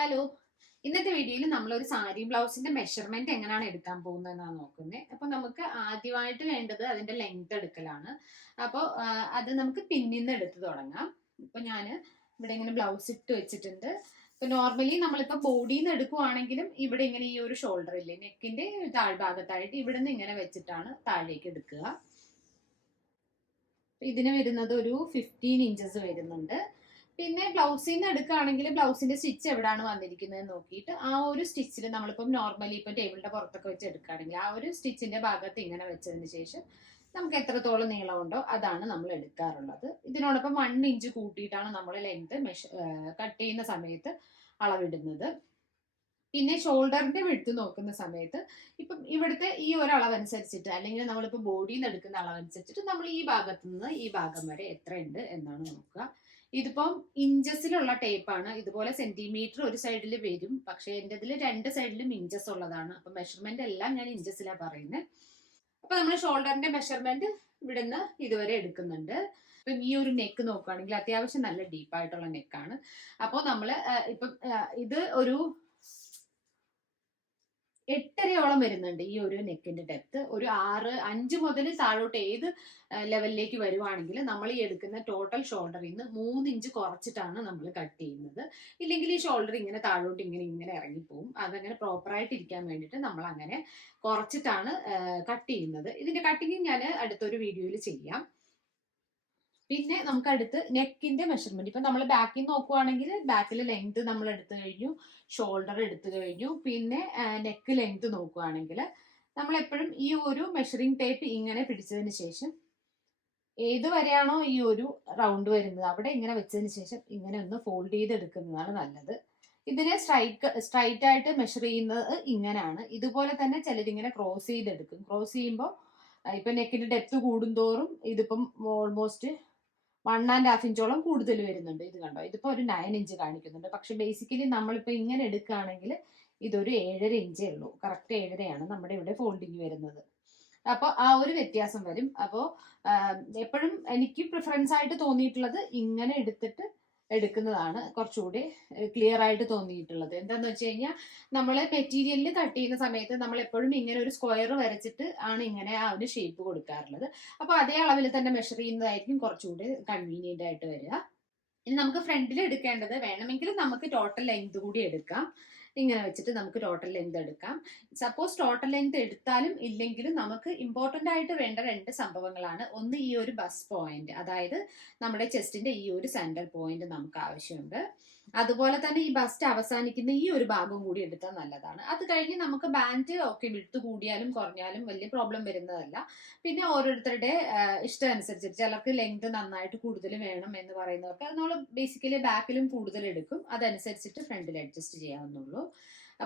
Hello. ഇന്നത്തെ വീഡിയോയിൽ നമ്മളൊരു സാരി ബ്ലൗസിന്റെ മെഷർമെന്റ് എങ്ങനെയാണ് എടുക്കാൻ പോകുന്നതെന്നാണ് നോക്കുന്നത്. അപ്പൊ നമുക്ക് ആദ്യമായിട്ട് വേണ്ടത് അതിന്റെ ലെങ്ത് എടുക്കലാണ്. അപ്പോൾ അത് നമുക്ക് പിന്നിന്ന് എടുത്ത് തുടങ്ങാം. ഇപ്പൊ ഞാൻ ഇവിടെ ഇങ്ങനെ ബ്ലൗസ് ഇട്ട് വെച്ചിട്ടുണ്ട്. ഇപ്പൊ നോർമലി നമ്മളിപ്പോ ബോഡിയിൽ നിന്ന് എടുക്കുവാണെങ്കിലും ഇവിടെ ഇങ്ങനെ ഈ ഒരു ഷോൾഡർ ഇല്ലേ, നെക്കിന്റെ താഴ്ഭാഗത്തായിട്ട് ഇവിടെ നിന്ന് ഇങ്ങനെ വെച്ചിട്ടാണ് താഴേക്ക് എടുക്കുക. ഇതിന് വരുന്നത് ഒരു 15 ഇഞ്ചസ് വരുന്നുണ്ട്. പിന്നെ ബ്ലൗസിൽ നിന്ന് എടുക്കുകയാണെങ്കിൽ ബ്ലൗസിന്റെ സ്റ്റിച്ച് എവിടെയാണ് വന്നിരിക്കുന്നത് നോക്കിയിട്ട് ആ ഒരു സ്റ്റിച്ചിൽ നമ്മളിപ്പം നോർമലി ഇപ്പം ടേബിളിന്റെ പുറത്തൊക്കെ വെച്ച് എടുക്കുകയാണെങ്കിൽ ആ ഒരു സ്റ്റിച്ചിന്റെ ഭാഗത്ത് ഇങ്ങനെ വെച്ചതിന് ശേഷം നമുക്ക് എത്രത്തോളം നീളമുണ്ടോ അതാണ് നമ്മൾ എടുക്കാറുള്ളത്. ഇതിനോടൊപ്പം 1 ഇഞ്ച് കൂട്ടിയിട്ടാണ് നമ്മൾ ലെങ്ത് കട്ട് ചെയ്യുന്ന സമയത്ത് അളവിടുന്നത്. പിന്നെ ഷോൾഡറിന്റെ വിടുത്ത് നോക്കുന്ന സമയത്ത് ഇപ്പം ഇവിടുത്തെ ഈ ഒരു അളവനുസരിച്ചിട്ട് അല്ലെങ്കിൽ നമ്മളിപ്പോൾ ബോഡിയിൽ നിന്ന് എടുക്കുന്ന അളവനുസരിച്ചിട്ട് നമ്മൾ ഈ ഭാഗത്തു നിന്ന് ഈ ഭാഗം വരെ എത്ര ഉണ്ട് എന്നാണ് നോക്കുക. ഇതിപ്പം ഇഞ്ചസിലുള്ള ടേപ്പാണ്. ഇതുപോലെ സെന്റിമീറ്റർ ഒരു സൈഡിൽ വരും, പക്ഷെ എൻ്റെ ഇതിൽ 2 സൈഡിലും ഇഞ്ചസ് ഉള്ളതാണ്. അപ്പൊ മെഷർമെന്റ് എല്ലാം ഞാൻ ഇഞ്ചസിലാണ് പറയുന്നത്. അപ്പൊ നമ്മൾ ഷോൾഡറിന്റെ മെഷർമെന്റ് ഇവിടുന്ന് ഇതുവരെ എടുക്കുന്നുണ്ട്. ഇപ്പം ഈ ഒരു നെക്ക് നോക്കുകയാണെങ്കിൽ അത്യാവശ്യം നല്ല ഡീപ്പായിട്ടുള്ള നെക്കാണ്. അപ്പോൾ നമ്മൾ ഇപ്പം ഇത് ഒരു 8.5 വരുന്നുണ്ട് ഈ ഒരു നെക്കിന്റെ ഡെപ്ത്. ഒരു 5 മുതൽ താഴോട്ട് ഏത് ലെവലിലേക്ക് വരുവാണെങ്കിൽ നമ്മൾ ഈ എടുക്കുന്ന ടോട്ടൽ ഷോൾഡറിൽ നിന്ന് 3 ഇഞ്ച് കുറച്ചിട്ടാണ് നമ്മൾ കട്ട് ചെയ്യുന്നത്. ഇല്ലെങ്കിൽ ഈ ഷോൾഡർ ഇങ്ങനെ താഴോട്ട് ഇങ്ങനെ ഇങ്ങനെ ഇറങ്ങിപ്പോവും. അതങ്ങനെ പ്രോപ്പറായിട്ട് ഇരിക്കാൻ വേണ്ടിയിട്ട് നമ്മൾ അങ്ങനെ കുറച്ചിട്ടാണ് കട്ട് ചെയ്യുന്നത്. ഇതിന്റെ കട്ടിങ് ഞാൻ അടുത്തൊരു വീഡിയോയിൽ ചെയ്യാം. പിന്നെ നമുക്ക് അടുത്ത് നെക്കിന്റെ മെഷർമെന്റ്. ഇപ്പൊ നമ്മൾ ബാക്കിൽ നോക്കുവാണെങ്കിൽ ബാക്കിൽ ലെങ്ത് നമ്മൾ എടുത്തു കഴിഞ്ഞു, ഷോൾഡർ എടുത്തു കഴിഞ്ഞു. പിന്നെ നെക്ക് ലെങ്ത് നോക്കുവാണെങ്കിൽ നമ്മൾ എപ്പോഴും ഈ ഒരു മെഷറിംഗ് ടേപ്പ് ഇങ്ങനെ പിടിച്ചതിന് ശേഷം ഏത് വരെയാണോ ഈ ഒരു റൗണ്ട് വരുന്നത് അവിടെ ഇങ്ങനെ വെച്ചതിന് ശേഷം ഇങ്ങനെ ഒന്ന് ഫോൾഡ് ചെയ്തെടുക്കുന്നതാണ് നല്ലത്. ഇതിനെ സ്ട്രൈറ്റ് ആയിട്ട് മെഷർ ചെയ്യുന്നത് ഇങ്ങനെയാണ്. ഇതുപോലെ തന്നെ ചിലരിങ്ങനെ ക്രോസ് ചെയ്തെടുക്കും. ക്രോസ് ചെയ്യുമ്പോൾ ഇപ്പൊ നെക്കിന്റെ ഡെപ്ത് കൂടുന്തോറും ഇതിപ്പം ഓൾമോസ്റ്റ് 1.5 ഇഞ്ചോളം കൂടുതൽ വരുന്നുണ്ട്. ഇത് കണ്ടോ, ഇതിപ്പോ ഒരു 9 ഇഞ്ച് കാണിക്കുന്നുണ്ട്. പക്ഷെ ബേസിക്കലി നമ്മളിപ്പോ ഇങ്ങനെ എടുക്കുകയാണെങ്കിൽ ഇതൊരു 7.5 ഇഞ്ചേ ഉള്ളൂ. കറക്റ്റ് 7.5 നമ്മുടെ ഇവിടെ ഫോൾഡിങ് വരുന്നത്. അപ്പൊ ആ ഒരു വ്യത്യാസം വരും. അപ്പോൾ എപ്പോഴും എനിക്ക് പ്രിഫറൻസ് ആയിട്ട് തോന്നിയിട്ടുള്ളത് ഇങ്ങനെ എടുക്കുന്നതാണ് കുറച്ചുകൂടി ക്ലിയർ ആയിട്ട് തോന്നിയിട്ടുള്ളത്. എന്താന്ന് വെച്ച് കഴിഞ്ഞാൽ നമ്മൾ മെറ്റീരിയലിൽ കട്ട് ചെയ്യുന്ന സമയത്ത് നമ്മൾ എപ്പോഴും ഇങ്ങനെ ഒരു സ്ക്വയർ വരച്ചിട്ട് ആണ് ഇങ്ങനെ ആ ഒരു ഷേപ്പ് കൊടുക്കാറുള്ളത്. അപ്പൊ അതേ അളവിൽ തന്നെ മെഷർ ചെയ്യുന്നതായിരിക്കും കുറച്ചുകൂടി കൺവീനിയന്റ് ആയിട്ട് വരിക. ഇനി നമുക്ക് ഫ്രണ്ടിൽ എടുക്കേണ്ടത്, വേണമെങ്കിൽ നമുക്ക് ടോട്ടൽ ലെങ്ത് കൂടി എടുക്കാം. ഇങ്ങനെ വെച്ചിട്ട് നമുക്ക് ടോട്ടൽ ലെങ്ത് എടുക്കാം. സപ്പോസ് ടോട്ടൽ ലെങ്ത് എടുത്താലും ഇല്ലെങ്കിലും നമുക്ക് ഇമ്പോർട്ടന്റ് ആയിട്ട് വേണ്ട 2 സംഭവങ്ങളാണ്. ഒന്ന് ഈ ഒരു ബസ് പോയിന്റ്, അതായത് നമ്മുടെ ചെസ്റ്റിന്റെ ഈ ഒരു സെന്റർ പോയിന്റ് നമുക്ക് ആവശ്യമുണ്ട്. അതുപോലെ തന്നെ ഈ ബസ്റ്റ് അവസാനിക്കുന്ന ഈ ഒരു ഭാഗം കൂടി എടുത്താൽ നല്ലതാണ്. അത് കഴിഞ്ഞ് നമുക്ക് ബാൻഡ് ഒക്കെ വിട്ട് കൂടിയാലും കുറഞ്ഞാലും വലിയ പ്രോബ്ലം വരുന്നതല്ല. പിന്നെ ഓരോരുത്തരുടെ ഇഷ്ടം അനുസരിച്ച് ചിലർക്ക് ലെങ്ത് നന്നായിട്ട് കൂടുതൽ വേണം എന്ന് പറയുന്നവർക്ക് നമ്മൾ ബേസിക്കലി ബാക്കിലും കൂടുതൽ എടുക്കും. അതനുസരിച്ചിട്ട് ഫ്രണ്ടിൽ അഡ്ജസ്റ്റ് ചെയ്യാവുന്നുള്ളൂ.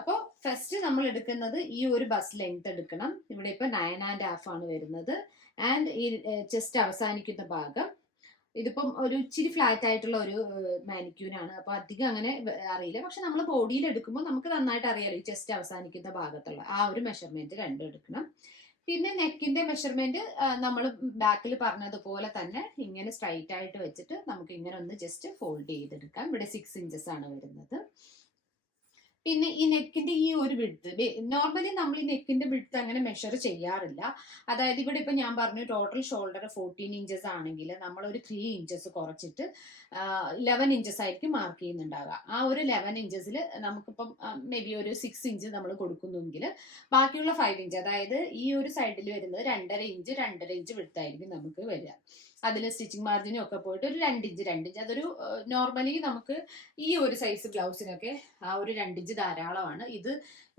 അപ്പോൾ ഫസ്റ്റ് നമ്മൾ എടുക്കുന്നത് ഈ ഒരു ബസ് ലെങ്ത് എടുക്കണം. ഇവിടെ ഇപ്പൊ 9.5 ആണ് വരുന്നത്. ആൻഡ് ഈ ചെസ്റ്റ് അവസാനിക്കുന്ന ഭാഗം ഇതിപ്പം ഒരു ഇച്ചിരി ഫ്ലാറ്റ് ആയിട്ടുള്ള ഒരു മാനിക്യൂനാണ്. അപ്പൊ അധികം അങ്ങനെ അറിയില്ല. പക്ഷെ നമ്മൾ ബോഡിയിൽ എടുക്കുമ്പോൾ നമുക്ക് നന്നായിട്ട് അറിയാലോ ഈ ചെസ്റ്റ് അവസാനിക്കുന്ന ഭാഗത്തുള്ള ആ ഒരു മെഷർമെന്റ് രണ്ടും എടുക്കണം. പിന്നെ നെക്കിന്റെ മെഷർമെന്റ് നമ്മൾ ബാക്കിൽ പറഞ്ഞതുപോലെ തന്നെ ഇങ്ങനെ സ്ട്രൈറ്റ് ആയിട്ട് വെച്ചിട്ട് നമുക്ക് ഇങ്ങനെ ഒന്ന് ജസ്റ്റ് ഫോൾഡ് ചെയ്തെടുക്കാം. ഇവിടെ 6 ഇഞ്ചസ് ആണ് വരുന്നത്. പിന്നെ ഈ നെക്കിന്റെ ഈ ഒരു വിഡ്ത്ത്, നോർമലി നമ്മൾ ഈ നെക്കിന്റെ വിഡ്ത്ത് അങ്ങനെ മെഷർ ചെയ്യാറില്ല. അതായത് ഇവിടെ ഇപ്പൊ ഞാൻ പറഞ്ഞു ടോട്ടൽ ഷോൾഡർ 14 ഇഞ്ചസ് ആണെങ്കിൽ നമ്മൾ ഒരു 3 ഇഞ്ചസ് കുറച്ചിട്ട് 11 ഇഞ്ചസ് ആയിരിക്കും മാർക്ക് ചെയ്യുന്നുണ്ടാവുക. ആ ഒരു 11 ഇഞ്ചസിൽ നമുക്കിപ്പം മേ ബി ഒരു 6 ഇഞ്ച് നമ്മൾ കൊടുക്കുന്നെങ്കിൽ ബാക്കിയുള്ള 5 ഇഞ്ച്, അതായത് ഈ ഒരു സൈഡിൽ വരുന്നത് 2.5 ഇഞ്ച് വിഡ്ത്തായിരിക്കും നമുക്ക് വരിക. അതിൽ സ്റ്റിച്ചിങ് മാർജിനും ഒക്കെ പോയിട്ട് ഒരു 2 ഇഞ്ച് അതൊരു നോർമലി നമുക്ക് ഈ ഒരു സൈസ് ബ്ലൗസിനൊക്കെ ആ ഒരു 2 ഇഞ്ച് ധാരാളമാണ്. ഇത്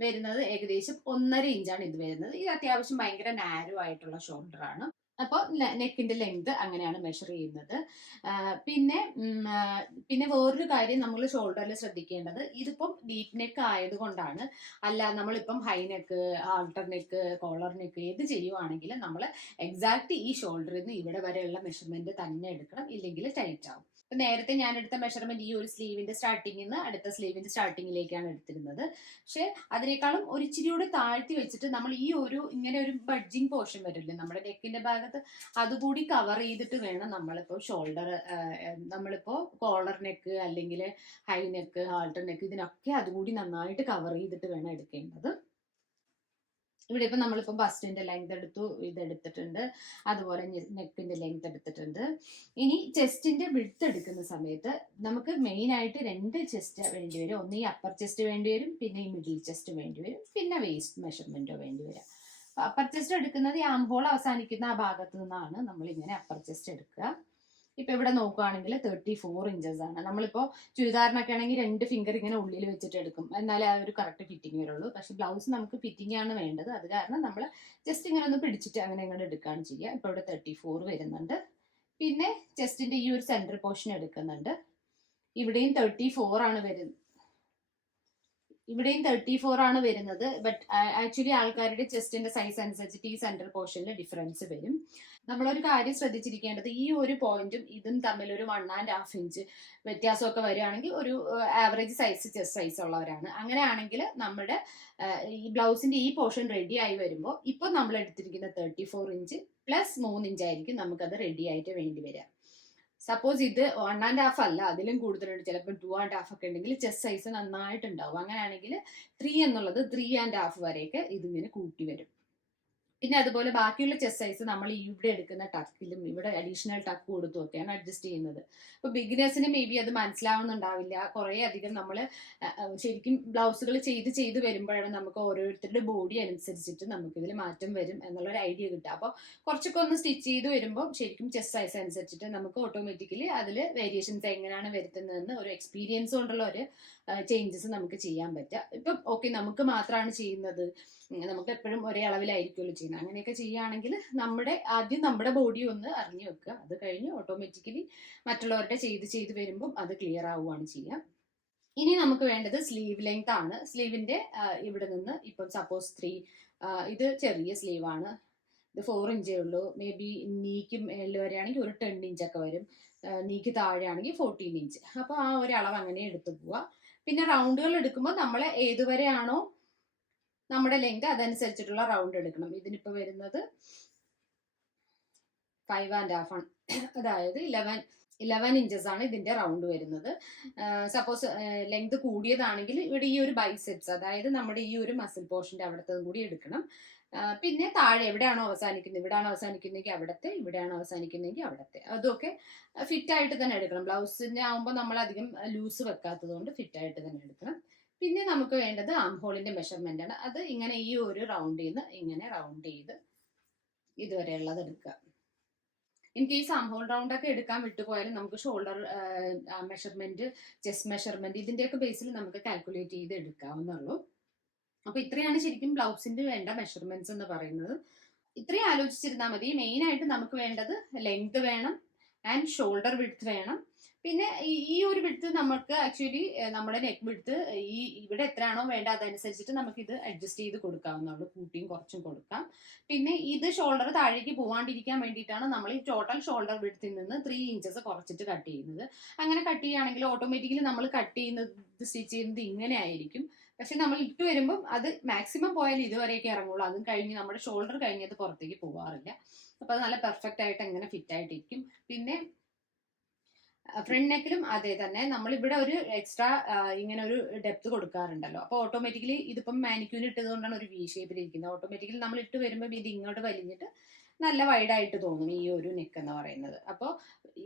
വരുന്നത് ഏകദേശം 1.5 ഇഞ്ചാണ് ഇത് വരുന്നത്. ഇത് അത്യാവശ്യം ഭയങ്കര നാരോ ആയിട്ടുള്ള ഷോൾഡർ ആണ്. അപ്പോൾ നെക്കിന്റെ ലെങ്ത് അങ്ങനെയാണ് മെഷർ ചെയ്യുന്നത്. പിന്നെ പിന്നെ വേറൊരു കാര്യം നമ്മൾ ഷോൾഡറിൽ ശ്രദ്ധിക്കേണ്ടത്, ഇതിപ്പം ഡീപ്പ് നെക്ക് ആയതുകൊണ്ടാണ്. അല്ല നമ്മളിപ്പം high neck, halter neck, collar neck ഏത് ചെയ്യുവാണെങ്കിലും നമ്മൾ എക്സാക്ട് ഈ ഷോൾഡറിൽ നിന്ന് ഇവിടെ വരെയുള്ള മെഷർമെന്റ് തന്നെ എടുക്കണം, ഇല്ലെങ്കിൽ ടൈറ്റ് ആവും. നേരത്തെ ഞാൻ എടുത്ത മെഷർമെന്റ് ഈ ഒരു സ്ലീവിന്റെ സ്റ്റാർട്ടിങ്ങിൽ നിന്ന് അടുത്ത സ്ലീവിന്റെ സ്റ്റാർട്ടിങ്ങിലേക്കാണ് എടുത്തിരുന്നത്. പക്ഷെ അതിനേക്കാളും ഒരു ഇച്ചിരി കൂടെ താഴ്ത്തി വെച്ചിട്ട് നമ്മൾ ഈ ഒരു ഇങ്ങനെ ഒരു ബഡ്ജിങ് പോർഷൻ വരില്ലേ നമ്മുടെ നെക്കിന്റെ ഭാഗത്ത്, അതുകൂടി കവർ ചെയ്തിട്ട് വേണം നമ്മളിപ്പോൾ ഷോൾഡർ, നമ്മളിപ്പോൾ കോളർ നെക്ക് അല്ലെങ്കിൽ ഹൈ നെക്ക്, ഹാൾട്ടർ നെക്ക്, ഇതിനൊക്കെ അതുകൂടി നന്നായിട്ട് കവർ ചെയ്തിട്ട് വേണം എടുക്കേണ്ടത്. ഇവിടെ ഇപ്പം നമ്മളിപ്പോൾ ബസ്റ്റിന്റെ ലെങ്ത് എടുത്തു, ഇതെടുത്തിട്ടുണ്ട്, അതുപോലെ നെക്കിന്റെ ലെങ്ത് എടുത്തിട്ടുണ്ട്. ഇനി ചെസ്റ്റിന്റെ വിഡ്ത്ത് എടുക്കുന്ന സമയത്ത് നമുക്ക് മെയിൻ ആയിട്ട് 2 ചെസ്റ്റ് വേണ്ടി വരും. ഒന്ന് ഈ അപ്പർ ചെസ്റ്റ് വേണ്ടി വരും, പിന്നെ ഈ മിഡിൽ ചെസ്റ്റ് വേണ്ടി വരും, പിന്നെ വേസ്റ്റ് മെഷർമെന്റോ വേണ്ടി വരും. അപ്പർ ചെസ്റ്റ് എടുക്കുന്നത് ഈ ആം ഹോൾ അവസാനിക്കുന്ന ആ ഭാഗത്ത് നിന്നാണ് നമ്മൾ ഇങ്ങനെ അപ്പർ ചെസ്റ്റ് എടുക്കുക. ഇപ്പൊ ഇവിടെ നോക്കുകയാണെങ്കിൽ 34 ഇഞ്ചസ് ആണ്. നമ്മളിപ്പോ ചുരിദാറിനൊക്കെ ആണെങ്കിൽ 2 ഫിംഗർ ഇങ്ങനെ ഉള്ളിൽ വെച്ചിട്ട് എടുക്കും, എന്നാലേ ആ ഒരു കറക്റ്റ് ഫിറ്റിംഗ് വരുള്ളൂ. പക്ഷെ ബ്ലൗസ് നമുക്ക് ഫിറ്റിംഗ് ആണ് വേണ്ടത്, അത് കാരണം നമ്മൾ ജസ്റ്റ് ഇങ്ങനെ ഒന്ന് പിടിച്ചിട്ട് അങ്ങനെ ഇങ്ങോട്ട് എടുക്കുകയാണ് ചെയ്യുക. ഇപ്പൊ ഇവിടെ 34 വരുന്നുണ്ട്. പിന്നെ ചെസ്റ്റിന്റെ ഈ ഒരു സെന്റർ പോർഷൻ എടുക്കുന്നുണ്ട്, ഇവിടെയും 34 ആണ് വരുന്നത്. ഇവിടെയും 34 ആണ് വരുന്നത്. ബട്ട് ആക്ച്വലി ആൾക്കാരുടെ ചെസ്റ്റിന്റെ സൈസ് അനുസരിച്ചിട്ട് ഈ സെന്റർ പോർഷനിൽ ഡിഫറൻസ് വരും. നമ്മളൊരു കാര്യം ശ്രദ്ധിച്ചിരിക്കേണ്ടത്, ഈ ഒരു പോയിന്റും ഇതും തമ്മിൽ ഒരു 1.5 ഇഞ്ച് വ്യത്യാസമൊക്കെ വരികയാണെങ്കിൽ ഒരു ആവറേജ് സൈസ് ചെസ്റ്റ് സൈസ് ഉള്ളവരാണ്. അങ്ങനെയാണെങ്കിൽ നമ്മുടെ ഈ ബ്ലൗസിന്റെ ഈ പോർഷൻ റെഡി ആയി വരുമ്പോൾ ഇപ്പൊ നമ്മൾ എടുത്തിരിക്കുന്ന 34 ഇഞ്ച് പ്ലസ് 3 ഇഞ്ച് ആയിരിക്കും നമുക്കത് റെഡി ആയിട്ട് വേണ്ടി വരിക. സപ്പോസ് ഇത് 1.5 അല്ല, അതിലും കൂടുതലുണ്ട്, ചിലപ്പോൾ 2.5 ഒക്കെ ഉണ്ടെങ്കിൽ ചെസ്റ്റ് സൈസ് നന്നായിട്ടുണ്ടാവും. അങ്ങനെയാണെങ്കിൽ 3 എന്നുള്ളത് 3.5 വരെയൊക്കെ ഇതിങ്ങനെ കൂട്ടി വരും. പിന്നെ അതുപോലെ ബാക്കിയുള്ള ചെസ്റ്റ് സൈസ് നമ്മൾ ഇവിടെ എടുക്കുന്ന ടക്കിലും ഇവിടെ അഡീഷണൽ ടക്ക് കൊടുത്തുമൊക്കെയാണ് അഡ്ജസ്റ്റ് ചെയ്യുന്നത്. അപ്പൊ ബിഗിനേഴ്സിന് മേ ബി അത് മനസ്സിലാവുന്നുണ്ടാവില്ല. കുറെ അധികം നമ്മൾ ശരിക്കും ബ്ലൗസുകൾ ചെയ്ത് വരുമ്പോഴാണ് നമുക്ക് ഓരോരുത്തരുടെ ബോഡി അനുസരിച്ചിട്ട് നമുക്ക് ഇതിൽ മാറ്റം വരും എന്നുള്ളൊരു ഐഡിയ കിട്ടുക. അപ്പോൾ കുറച്ചൊക്കെ ഒന്ന് സ്റ്റിച്ച് ചെയ്ത് വരുമ്പോൾ ശരിക്കും ചെസ്റ്റ് സൈസ് അനുസരിച്ചിട്ട് നമുക്ക് ഓട്ടോമാറ്റിക്കലി അതിൽ വേരിയേഷൻസ് എങ്ങനെയാണ് വരുത്തുന്നതെന്ന് ഒരു എക്സ്പീരിയൻസ് കൊണ്ടുള്ള ഒരു ചേഞ്ചസ് നമുക്ക് ചെയ്യാൻ പറ്റുക. ഇപ്പം ഓക്കെ നമുക്ക് മാത്രമാണ് ചെയ്യുന്നത്, നമുക്ക് എപ്പോഴും ഒരേ അളവിലായിരിക്കുമല്ലോ ചെയ്യുന്നത്. അങ്ങനെയൊക്കെ ചെയ്യുകയാണെങ്കിൽ ആദ്യം നമ്മുടെ ബോഡി ഒന്ന് അറിഞ്ഞു വെക്കുക, അത് കഴിഞ്ഞ് ഓട്ടോമാറ്റിക്കലി മറ്റുള്ളവരുടെ ചെയ്ത് വരുമ്പം അത് ക്ലിയർ ആവുകയാണ് ചെയ്യുക. ഇനി നമുക്ക് വേണ്ടത് സ്ലീവ് ലെങ്ത് ആണ്. സ്ലീവിന്റെ ഇവിടെ നിന്ന് ഇപ്പം സപ്പോസ് 3, ഇത് ചെറിയ സ്ലീവ് ആണ്, ഇത് 4 ഇഞ്ചേ ഉള്ളൂ. മേ ബി നീക്ക് മേളിൽ വരെയാണെങ്കിൽ ഒരു 10 ഇഞ്ചൊക്കെ വരും, നീക്ക് താഴെയാണെങ്കിൽ 14 ഇഞ്ച്. അപ്പോൾ ആ ഒരു അളവ് അങ്ങനെ എടുത്തു പോവുക. പിന്നെ റൗണ്ടുകൾ എടുക്കുമ്പോൾ നമ്മൾ ഏതുവരെയാണോ നമ്മുടെ ലെങ്ത് അതനുസരിച്ചിട്ടുള്ള റൗണ്ട് എടുക്കണം. ഇതിനിപ്പോ വരുന്നത് 5.5 ആണ്, അതായത് 11 ഇഞ്ചസ് ആണ് ഇതിന്റെ റൗണ്ട് വരുന്നത്. സപ്പോസ് ലെങ്ത് കൂടിയതാണെങ്കിൽ ഇവിടെ ഈ ഒരു ബൈസെപ്സ്, അതായത് നമ്മുടെ ഈ ഒരു മസിൽ പോർഷന്റെ അവിടത്തതും കൂടി എടുക്കണം. പിന്നെ താഴെ എവിടെയാണോ അവസാനിക്കുന്നത്, ഇവിടെയാണോ അവസാനിക്കുന്നതെങ്കിൽ അവിടത്തെ, ഇവിടെയാണോ അവസാനിക്കുന്നതെങ്കിൽ അവിടത്തെ, അതൊക്കെ ഫിറ്റ് ആയിട്ട് തന്നെ എടുക്കണം. ബ്ലൗസിന്റെ ആകുമ്പോൾ നമ്മൾ അധികം ലൂസ് വെക്കാത്തത് കൊണ്ട് ഫിറ്റ് ആയിട്ട് തന്നെ എടുക്കണം. പിന്നെ നമുക്ക് വേണ്ടത് ആം ഹോളിന്റെ മെഷർമെന്റ് ആണ്. അത് ഇങ്ങനെ ഈ ഒരു റൗണ്ടിൽ നിന്ന് ഇങ്ങനെ റൗണ്ട് ചെയ്ത് ഇതുവരെയുള്ളത് എടുക്കുക. In case arm hole round ഒക്കെ എടുക്കാൻ വിട്ടുപോയാലും നമുക്ക് ഷോൾഡർ മെഷർമെന്റ്, ചെസ്റ്റ് മെഷർമെന്റ്, ഇതിന്റെയൊക്കെ ബേസിൽ നമുക്ക് കാൽക്കുലേറ്റ് ചെയ്ത് എടുക്കാവുന്നുള്ളൂ. അപ്പൊ ഇത്രയാണ് ശരിക്കും ബ്ലൗസിന്റെ വേണ്ട മെഷർമെന്റ്സ് എന്ന് പറയുന്നത്. ഇത്രയും ആലോചിച്ചിരുന്നാൽ മതി. മെയിൻ ആയിട്ട് നമുക്ക് വേണ്ടത് ലെങ്ത് വേണം ആൻഡ് ഷോൾഡർ വിഡ്ത്ത് വേണം. പിന്നെ ഈ ഒരു വിഡ്ത്ത് നമുക്ക് ആക്ച്വലി നമ്മുടെ നെക്ക് വിഡ്ത്ത് ഇവിടെ എത്രയാണോ വേണ്ട അതനുസരിച്ചിട്ട് നമുക്ക് ഇത് അഡ്ജസ്റ്റ് ചെയ്ത് കൊടുക്കാവുന്നുള്ളൂ, കൂട്ടിയും കുറച്ചും കൊടുക്കാം. പിന്നെ ഇത് ഷോൾഡർ താഴേക്ക് പോവാണ്ടിരിക്കാൻ വേണ്ടിയിട്ടാണ് നമ്മൾ ഈ ടോട്ടൽ ഷോൾഡർ വിഡ്ത്തിൽ നിന്ന് 3 ഇഞ്ചസ് കുറച്ചിട്ട് കട്ട് ചെയ്യുന്നത്. അങ്ങനെ കട്ട് ചെയ്യുകയാണെങ്കിൽ ഓട്ടോമാറ്റിക്കലി നമ്മൾ കട്ട് ചെയ്യുന്നത്, സ്റ്റിച്ച് ചെയ്യുന്നത് ഇങ്ങനെ ആയിരിക്കും. പക്ഷെ നമ്മൾ ഇട്ട് വരുമ്പോൾ അത് മാക്സിമം പോയാൽ ഇതുവരെയൊക്കെ ഇറങ്ങുള്ളൂ, അതും കഴിഞ്ഞ് നമ്മുടെ ഷോൾഡർ കഴിഞ്ഞത് പുറത്തേക്ക് പോകാറില്ല. അപ്പൊ അത് നല്ല പെർഫെക്റ്റ് ആയിട്ട് എങ്ങനെ ഫിറ്റ് ആയിട്ടിരിക്കും. പിന്നെ ഫ്രണ്ട് നെക്കിലും അതേ തന്നെ നമ്മൾ ഇവിടെ ഒരു എക്സ്ട്രാ ഇങ്ങനെ ഒരു ഡെപ്ത് കൊടുക്കാറുണ്ടല്ലോ. അപ്പോൾ ഓട്ടോമാറ്റിക്കലി ഇതിപ്പം മാനിക്യൂർ ഇട്ടത് കൊണ്ടാണ് ഒരു വി ഷേപ്പിൽ ഇരിക്കുന്നത്. ഓട്ടോമാറ്റിക്കലി നമ്മൾ ഇട്ട് വരുമ്പോൾ ഇത് ഇങ്ങോട്ട് വലിഞ്ഞിട്ട് നല്ല വൈഡായിട്ട് തോന്നും ഈ ഒരു നെക്ക് എന്ന് പറയുന്നത്. അപ്പോൾ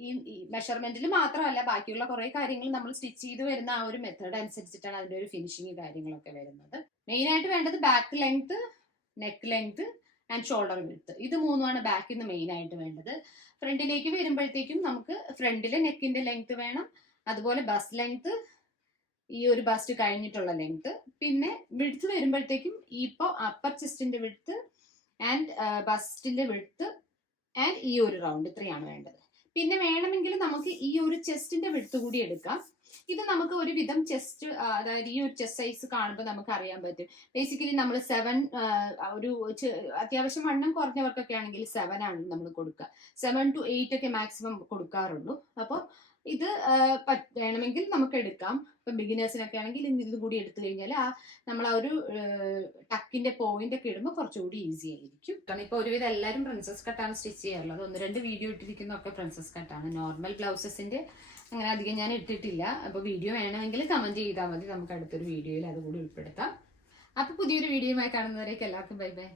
ഈ മെഷർമെന്റിൽ മാത്രമല്ല ബാക്കിയുള്ള കുറെ കാര്യങ്ങൾ നമ്മൾ സ്റ്റിച്ച് ചെയ്ത് വരുന്ന ആ ഒരു മെത്തേഡ് അനുസരിച്ചിട്ടാണ് അതിന്റെ ഒരു ഫിനിഷിങ് കാര്യങ്ങളൊക്കെ വരുന്നത്. മെയിൻ ആയിട്ട് വേണ്ടത് back length, neck length and shoulder width, ഇത് മൂന്നുമാണ് ബാക്കിൽ നിന്ന് മെയിൻ ആയിട്ട് വേണ്ടത്. ഫ്രണ്ടിലേക്ക് വരുമ്പോഴത്തേക്കും നമുക്ക് ഫ്രണ്ടിലെ നെക്കിന്റെ ലെങ്ത് വേണം, അതുപോലെ ബസ്റ്റ് ലെങ്ത്, ഈ ഒരു ബസ്റ്റ് കഴിഞ്ഞിട്ടുള്ള ലെങ്ത്, പിന്നെ വിഡ്ത്ത് വരുമ്പോഴത്തേക്കും ഇപ്പോൾ അപ്പർ ചെസ്റ്റിന്റെ വിഡ്ത്ത് ആൻഡ് ബസ്റ്റിന്റെ വിഡ്ത്ത് ആൻഡ് ഈ ഒരു റൗണ്ട്, ഇത്രയാണ് വേണ്ടത്. പിന്നെ വേണമെങ്കിൽ നമുക്ക് ഈ ഒരു ചെസ്റ്റിന്റെ വിഡ്ത്ത് കൂടി എടുക്കാം. ഇത് നമുക്ക് ഒരുവിധം ചെസ്റ്റ്, അതായത് ഈ ഒരു ചെസ്റ്റ് സൈസ് കാണുമ്പോൾ നമുക്ക് അറിയാൻ പറ്റും. ബേസിക്കലി നമ്മൾ 7, ഒരു അത്യാവശ്യം വണ്ണം കുറഞ്ഞവർക്കൊക്കെ ആണെങ്കിൽ 7 ആണ് നമ്മൾ കൊടുക്കുക. 7 to 8 ഒക്കെ മാക്സിമം കൊടുക്കാറുള്ളൂ. അപ്പോൾ ഇത് വേണമെങ്കിൽ നമുക്ക് എടുക്കാം. ഇപ്പം ബിഗിനേഴ്സിനൊക്കെ ആണെങ്കിൽ ഇത് കൂടി എടുത്തു കഴിഞ്ഞാൽ നമ്മൾ ആ ഒരു ടക്കിന്റെ പോയിന്റ് ഒക്കെ ഇടുമ്പോൾ കുറച്ചുകൂടി ഈസി ആയിരിക്കും. കാരണം ഇപ്പൊ ഒരുവിധം എല്ലാവരും പ്രിൻസസ് കട്ടാണ് സ്റ്റിച്ച് ചെയ്യാറുള്ളത്. 1-2 വീഡിയോ ഇട്ടിരിക്കുന്നതൊക്കെ പ്രിൻസസ് കട്ടാണ്. നോർമൽ ബ്ലൗസസിന്റെ അങ്ങനെ അധികം ഞാൻ ഇട്ടിട്ടില്ല. അപ്പൊ വീഡിയോ വേണമെങ്കിൽ കമന്റ് ചെയ്താൽ മതി, നമുക്ക് അടുത്തൊരു വീഡിയോയിൽ അതുകൂടി ഉൾപ്പെടുത്താം. അപ്പൊ പുതിയൊരു വീഡിയോയുമായി കാണുന്നവരേക്ക് എല്ലാവർക്കും ബൈ ബൈ.